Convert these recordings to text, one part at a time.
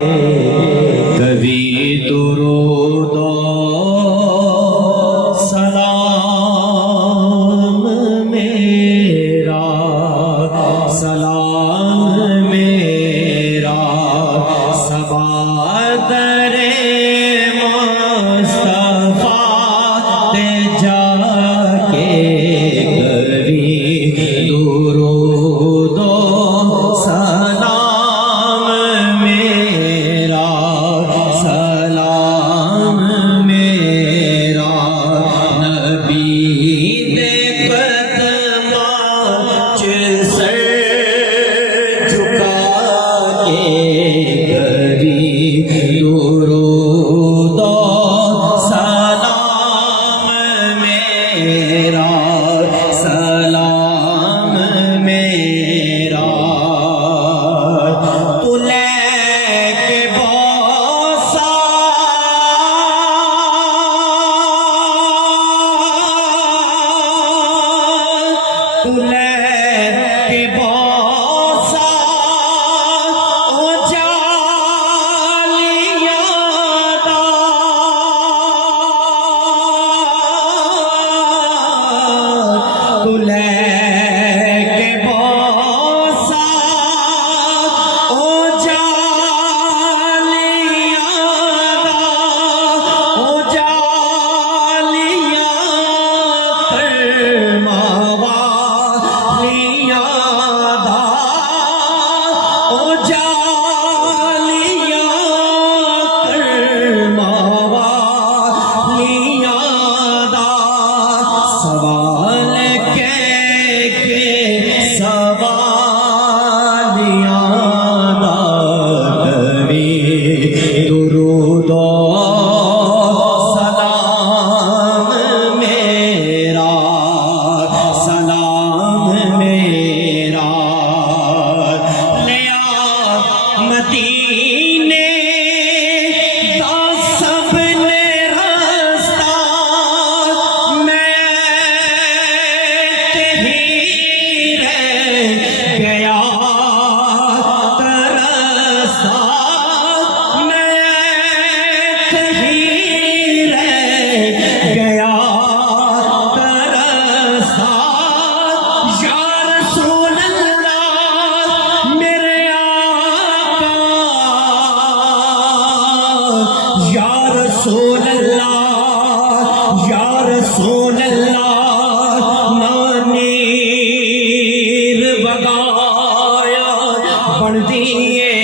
کبھی درود و سلام میرا، سلام میرا صبا در مصطفیٰ تے جا کے، کبھی درود و سلام میرا، سلام میرا نبی دے قدماں چ سر جھکا کے، کبھی درود و سلام میرا، سلام میرا تو لے کے بوسا تو لے کے بوسا او جالیاں دا، تو لے کے بوسا او جالیاں دا، او جالیاں کرماوالیاں دا، او جالیاں کرماوالیاں دا، سوال کہہ کے سوالیاں دا، کبھی درود و سلام میرا، سلام میرا لیا مدینے دا سب نے رستہ، میں کہیں رہ گیا ترسا، میں کہیں رہ گیا ترسا، یا رسول اللہ میرے آقا، یا رسول اللہ، یا رسول اللہ نانیر وگایا بن دیے،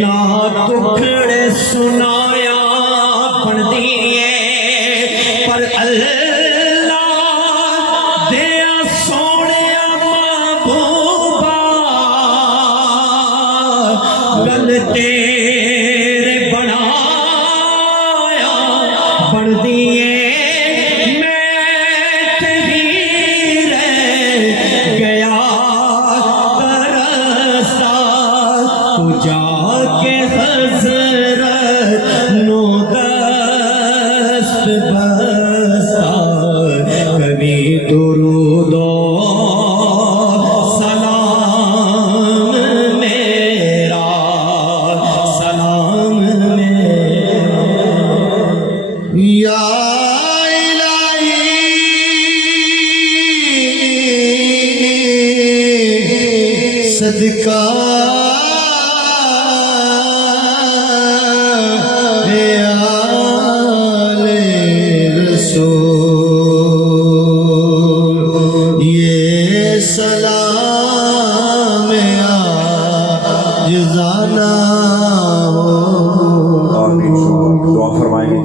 نا ٹکڑے سنایا بن دیے، پر اللہ دیا سونے محبوبا گل تیرے بنایا بن دیے، میں کہیں رہ گیا ترسا، تو جا کے حضرت نو دست بسا، کبھی درود و سلام میرا، سلام میرا یا الہی، صدقہ آل رسول، یہ سلام عاجزانہ ہو۔ دعا فرمائیں گے